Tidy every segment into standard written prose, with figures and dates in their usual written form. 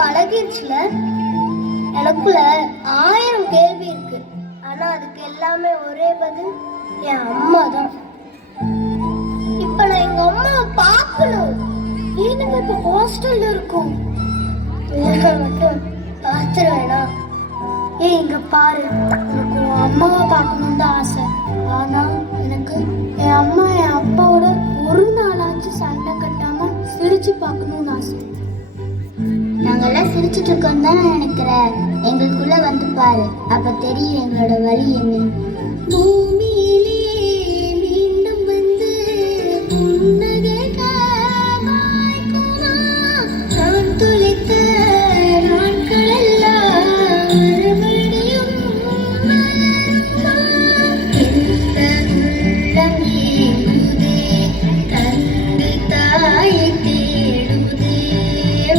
பழகிடுச்சுல. எனக்குள்ள 1000 கேள்வி இருக்கு. ஆனா அதுக்கு எல்லாமே ஒரே பதில், என் அம்மா தான். இப்ப நான் எங்க அம்மாவை பார்க்கணும். ஏனுங்க இப்ப ஹாஸ்டல்ல இருக்கும் மட்டும் பார்த்துருவேனா? இங்க பாரு, எனக்கு உன் அம்மாவை பார்க்கணும்னு தான் ஆசை. ஆனா எனக்கு என் அம்மா என் அப்பாவோட ஒரு நாளாச்சும் சண்டை கட்டாம சிரிச்சு பார்க்கணும்னு ஆசை. நாங்கெல்லாம் சிரிச்சுட்டு இருக்கோம் தான் நினைக்கிறேன். எங்களுக்குள்ள வந்து பாரு, அப்ப தெரியும் எங்களோட வழி என்ன. பூமியிலே மீண்டும் வந்து புன்னகைக்க வாய்க்குமா? நான் துளைத்த நாட்கள் எல்லாம் மறுபடியும் மலருமா? எந்த உள்ளம் ஏங்குதே, தந்தை தாயை தேடுதே,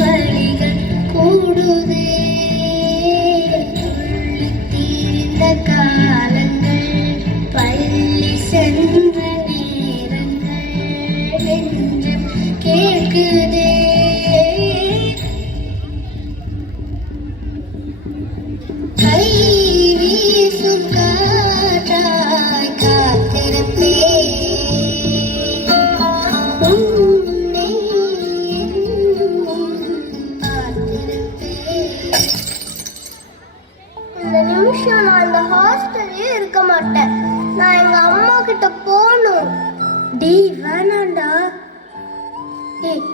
வழிகள் கூடுதே. தீர்ந்த காலங்கள், பள்ளி சென்ற நேரங்கள் நெஞ்சம் கேட்குதே. கை வீசும் காற்றாய் காத்திருப்பே, உன்னை பார்த்திருப்பே. இந்த நிமிஷம் நான் இந்த ஹாஸ்டல்லே இருக்க மாட்டேன். நான் எங்க அம்மா கிட்ட போகணும். வேணாண்டா.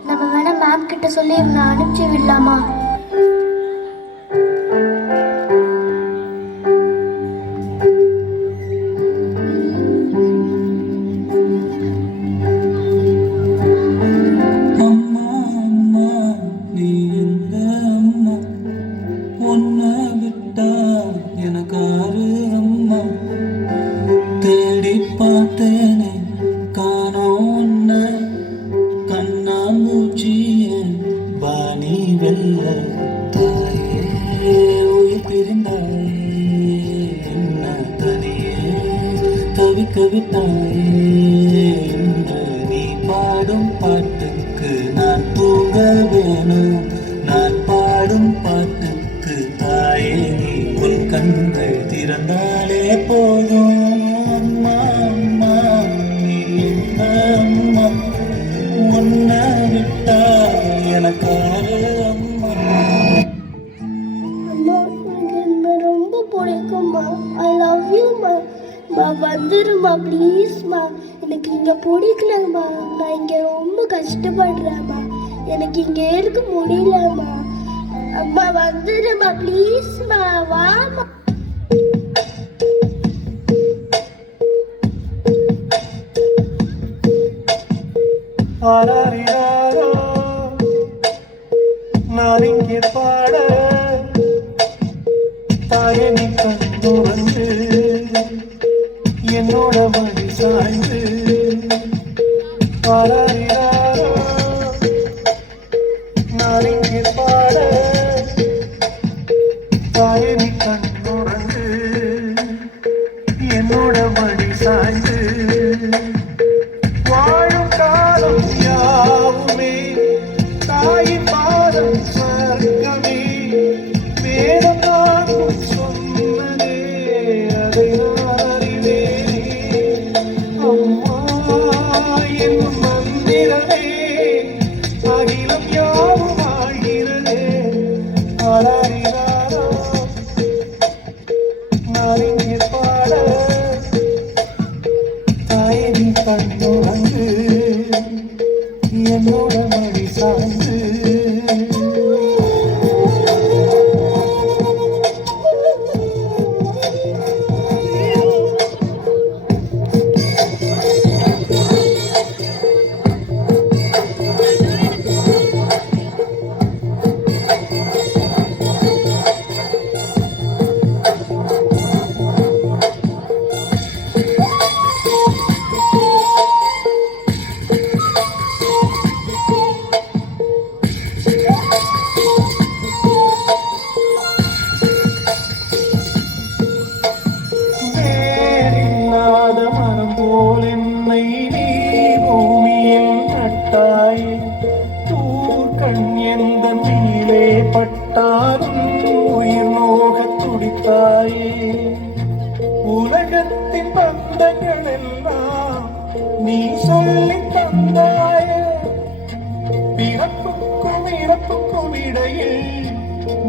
நம்ம வேணா மேம் கிட்ட சொல்லி இவனை அனுப்பிச்சு விடலாமா? அம்மா அம்மா நீ எந்த அம்மா, உன்னை விட்டா எனக்காரு அம்மா. தேடி பார்த்தேனே காணோம் உன்னை, கண்ணாமூச்சிய வாணி வெல்ல. தாயே உயிர் பிரிந்தாயே, என்ன தனியே தவிக்க விட்டாயே. இன்று நீ பாடும் பாட்டுக்கு நான் தூங்க வேணும், நான் பாடும் பாட்டுக்கு தாயே நீ உன் கண்கள் திறந்தாலே போதும். அம்மா அம்மா நீ எந்த அம்மா, உன்னை விட்டா எனக்காரு அம்மா. அம்மா, எனக்கு என்ன ரொம்ப பிடிக்கும்மா. ஐ லவ் யூம்மா. வந்துருமா ப்ளீஸ்மா. எனக்கு இங்கே பிடிக்கலம்மா. நான் இங்கே ரொம்ப கஷ்டப்படுறேம்மா. எனக்கு இங்கே இருக்க முடியலம்மா. அம்மா வந்துருமா ப்ளீஸ்மா, வாமா. ஆராரிராரோ நான் இங்கே பாட, தாயே நீ கண்ணுறந்து என்னோட மடி சாய்ந்து. ஆராரிராரோ நான் இங்கே பாட, தாயே நீ கண்ணுறந்து என்னோட மடி சாய்ந்து. வாழும் காலம் யாவுமே தாயின் பாதம் சொர்க்கமே, வேதம் நானும் சொன்னதே அதை நான் அறிவேனே. அம்மா என்னும் மந்திரமே அகிலம் யாவும் ஆகிறதே. ஆராரிராரோ நான் இங்கே பாட, தாயே நீ கண்ணுறங்கு என்னோட மடி சாய்ந்து.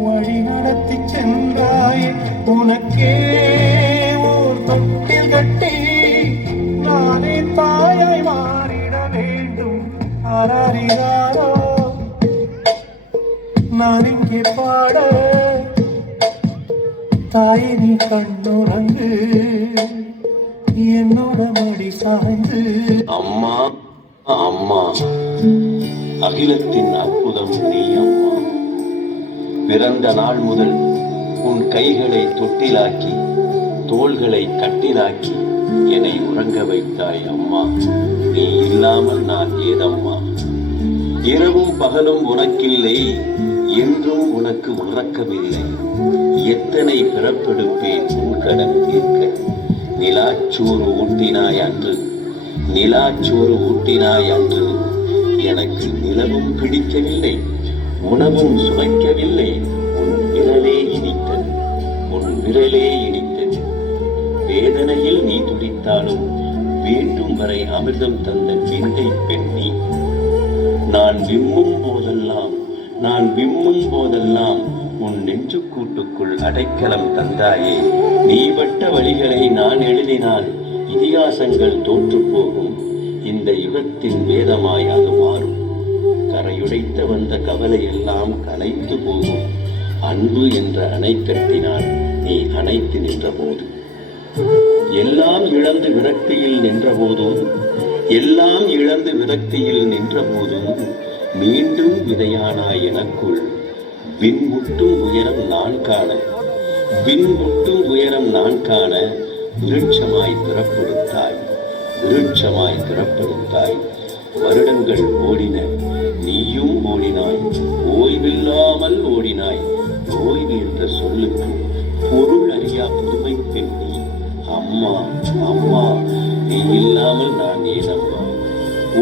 வழி நடத்தி சென்றாய் உனக்கே ஓர் தொட்டில் கட்டி நானே தாயாய் மாறிட வேண்டும் ஆராரிராரோ நான் இங்கே பாட தாயே நீ கண்ணுறங்கு என்னோட மடி சாய்ந்து அம்மா அம்மா அகிலத்தின் அற்புதம் நீ அம்மா. பிறந்த நாள் முதல் உன் கைகளை தொட்டிலாக்கி தோள்களை கட்டிலாக்கி என்னை உறங்க வைத்தாய் அம்மா. நீ இல்லாமல் நான் ஏதம்மா. இரவும் பகலும் உனக்கில்லை, என்றும் உனக்கு உறக்கமில்லை. எத்தனை பிறப்பெடுப்பேன் உன் கடன் தீர்க்க. நிலாச்சோறு ஊட்டினாய் அன்று, நிலாச்சோறு ஊட்டினாய் அன்று எனக்கு நிலவும் பிடிக்கவில்லை, உணவும் சுவைக்கவில்லை. உன் விரலே இனித்தது, உன் விரலே இனித்தது. வேதனையில் நீ துடித்தாலும் வேண்டும் வரை அமிர்தம் தந்த விந்தை பெண் நீ. நான் விம்மும் போதெல்லாம் உன் நெஞ்சுக்கூட்டுக்குள் அடைக்கலம் தந்தாயே. நீ பட்ட வழிகளை நான் எழுதினால் இதிகாசங்கள் தோற்று போகும். இந்த யுகத்தின் வேதமாய் அது மாறும். கரையுடைத்த வந்த கவலை எல்லாம் கனைத்து போகும். அன்பு என்ற அணை கட்டினால் நீ அணைத்து நின்ற போது, எல்லாம் இழந்து விரக்தியில் நின்ற போதும் மீண்டும் விதையானாய் எனக்குள். விண்முட்டும் உயரம் நான் காண விருட்சமாய் பிறப்பெடுத்தாய். வருடங்கள் ஓடின, நீயும் ஓடினாய், ஓய்வில்லாமல் ஓடினாய். ஓய்வு என்ற சொல்லுக்கு பொருள் அறியா புதுமை பெண் நீ. அம்மா அம்மா நீ இல்லாமல் நான் ஏதம்மா.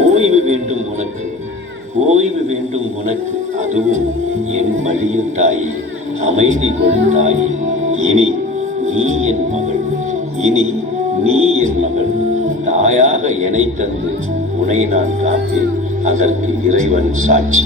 ஓய்வு வேண்டும் உனக்கு, அதுவும் என் மடியில் தாயே. அமைதி கொள்தாயே. இனி நீ என் மகள். தாயாக என்னை தந்து உன்னை நான் காப்பேன். அதற்கு இறைவன் சாட்சி.